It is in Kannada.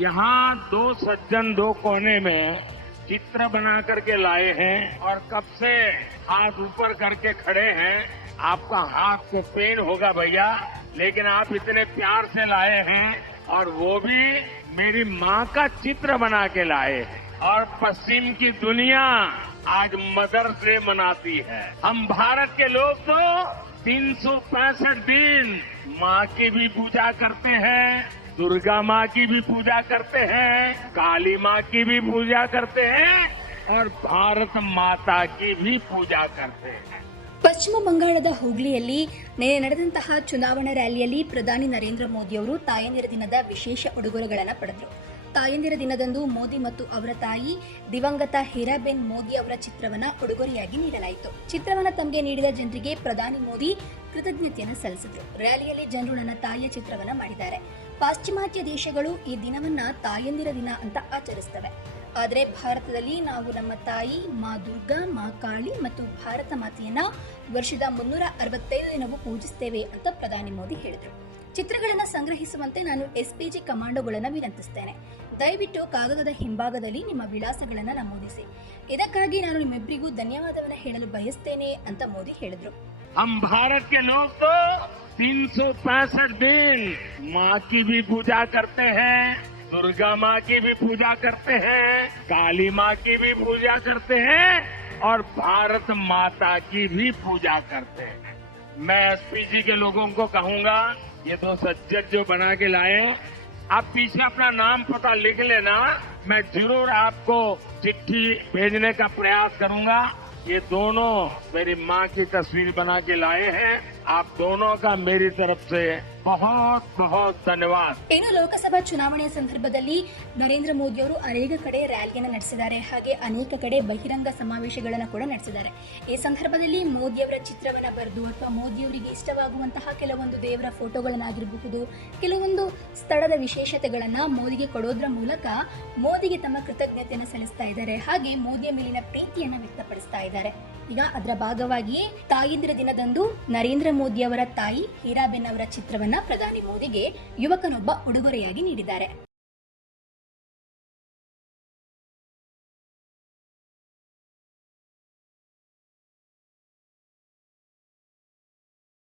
यहाँ दो सज्जन दो कोने में चित्र बना करके लाए हैं और कब से हाथ ऊपर करके खड़े हैं आपका हाथ को पेन होगा भैया लेकिन आप इतने प्यार से लाए हैं और वो भी मेरी माँ का चित्र बना के लाए हैं और पश्चिम की दुनिया आज मदर डे मनाती है हम भारत के लोग तो तीन दिन माँ की भी पूजा करते हैं दुर्गा माँ की भी पूजा करते हैं काली माँ की भी पूजा करते हैं और भारत माता की भी पूजा करते हैं ಪಶ್ಚಿಮ ಬಂಗಾಳದ ಹುಗ್ಲಿಯಲ್ಲಿ ನಿನ್ನೆ ನಡೆದಂತಹ ಚುನಾವಣಾ ರ್ಯಾಲಿಯಲ್ಲಿ ಪ್ರಧಾನಿ ನರೇಂದ್ರ ಮೋದಿ ಅವರು ತಾಯಂದಿರ ದಿನದ ವಿಶೇಷ ಉಡುಗೊರೆಗಳನ್ನು ಪಡೆದರು ತಾಯಂದಿರ ದಿನದಂದು ಮೋದಿ ಮತ್ತು ಅವರ ತಾಯಿ ದಿವಂಗತ ಹೀರಾಬೆನ್ ಮೋದಿ ಅವರ ಚಿತ್ರವನ್ನ ಉಡುಗೊರೆಯಾಗಿ ನೀಡಲಾಯಿತು ಚಿತ್ರವನ್ನ ತಮಗೆ ನೀಡಿದ ಜನರಿಗೆ ಪ್ರಧಾನಿ ಮೋದಿ ಕೃತಜ್ಞತೆಯನ್ನು ಸಲ್ಲಿಸಿದರು ರ್ಯಾಲಿಯಲ್ಲಿ ಜನರು ನನ್ನ ತಾಯಿಯ ಚಿತ್ರವನ್ನ ಮಾಡಿದ್ದಾರೆ ಪಾಶ್ಚಿಮಾತ್ಯ ದೇಶಗಳು ಈ ದಿನವನ್ನ ತಾಯಂದಿರ ದಿನ ಅಂತ ಆಚರಿಸ್ತವೆ ಆದರೆ ಭಾರತದಲ್ಲಿ ನಾವು ನಮ್ಮ ತಾಯಿ ಮಾ ದುರ್ಗಾ ಮಾ ಕಾಳಿ ಮತ್ತು ಭಾರತ ಮಾತೆಯನ್ನ ವರ್ಷದ ಮುನ್ನೂರ ಅರವತ್ತೈದು ದಿನವೂ ಪೂಜಿಸ್ತೇವೆ ಅಂತ ಪ್ರಧಾನಿ ಮೋದಿ ಹೇಳಿದರು ಚಿತ್ರಗಳನ್ನು ಸಂಗ್ರಹಿಸುವಂತೆ ನಾನು ಎಸ್ ಪಿ ಜಿ ಕಮಾಂಡೋಗಳನ್ನು ವಿನಂತಿಸ್ತೇನೆ ದಯವಿಟ್ಟು ಕಾಗದದ ಹಿಂಭಾಗದಲ್ಲಿ ನಿಮ್ಮ ವಿಳಾಸಗಳನ್ನು ನಮೂದಿಸಿ ಇದಕ್ಕಾಗಿ ನಾನು ನಿಮ್ಮಿಬ್ಬರಿಗೂ ಧನ್ಯವಾದವನ್ನು ಹೇಳಲು ಬಯಸ್ತೇನೆ ಅಂತ ಮೋದಿ ಹೇಳಿದರು तीन दिन माँ की भी पूजा करते हैं दुर्गा माँ की भी पूजा करते हैं काली माँ की भी पूजा करते हैं और भारत माता की भी पूजा करते हैं मैं एसपीजी के लोगों को कहूंगा ये दो सज्जत जो बना के लाए आप पीछे अपना नाम पता लिख लेना मैं जरूर आपको चिट्ठी भेजने का प्रयास करूंगा ये दोनों मेरी माँ की तस्वीर बना के लाए हैं आप दोनों का मेरी तरफ से बहुत बहुत धन्यवाद ಇನ್ನು ಲೋಕಸಭಾ ಚುನಾವಣೆಯ ಸಂದರ್ಭದಲ್ಲಿ ನರೇಂದ್ರ ಮೋದಿ ಅವರು ಅನೇಕ ಕಡೆ ರ್ಯಾಲಿಯನ್ನು ನಡೆಸಿದ್ದಾರೆ ಹಾಗೆ ಅನೇಕ ಕಡೆ ಬಹಿರಂಗ ಸಮಾವೇಶಗಳನ್ನು ಕೂಡ ನಡೆಸಿದ್ದಾರೆ ಈ ಸಂದರ್ಭದಲ್ಲಿ ಮೋದಿಯವರ ಚಿತ್ರವನ್ನು ಬರೆದು ಅಥವಾ ಮೋದಿಯವರಿಗೆ ಇಷ್ಟವಾಗುವಂತಹ ಕೆಲವೊಂದು ದೇವರ ಫೋಟೋಗಳನ್ನಾಗಿರಬಹುದು ಕೆಲವೊಂದು ಸ್ಥಳದ ವಿಶೇಷತೆಗಳನ್ನ ಮೋದಿಗೆ ಕೊಡೋದ್ರ ಮೂಲಕ ಮೋದಿಗೆ ತಮ್ಮ ಕೃತಜ್ಞತೆಯನ್ನು ಸಲ್ಲಿಸ್ತಾ ಇದ್ದಾರೆ ಹಾಗೆ ಮೋದಿಯ ಮೇಲಿನ ಪ್ರೀತಿಯನ್ನು ವ್ಯಕ್ತಪಡಿಸ್ತಾ ಇದ್ದಾರೆ ಈಗ ಅದರ ಭಾಗವಾಗಿ ತಾಯಂದಿರ ದಿನದಂದು ನರೇಂದ್ರ ಮೋದಿ ಅವರ ತಾಯಿ ಹೀರಾಬೆನ್ ಅವರ ಚಿತ್ರವನ್ನ ಪ್ರಧಾನಿ ಮೋದಿಗೆ ಯುವಕನೊಬ್ಬ ಉಡುಗೊರೆಯಾಗಿ ನೀಡಿದ್ದಾರೆ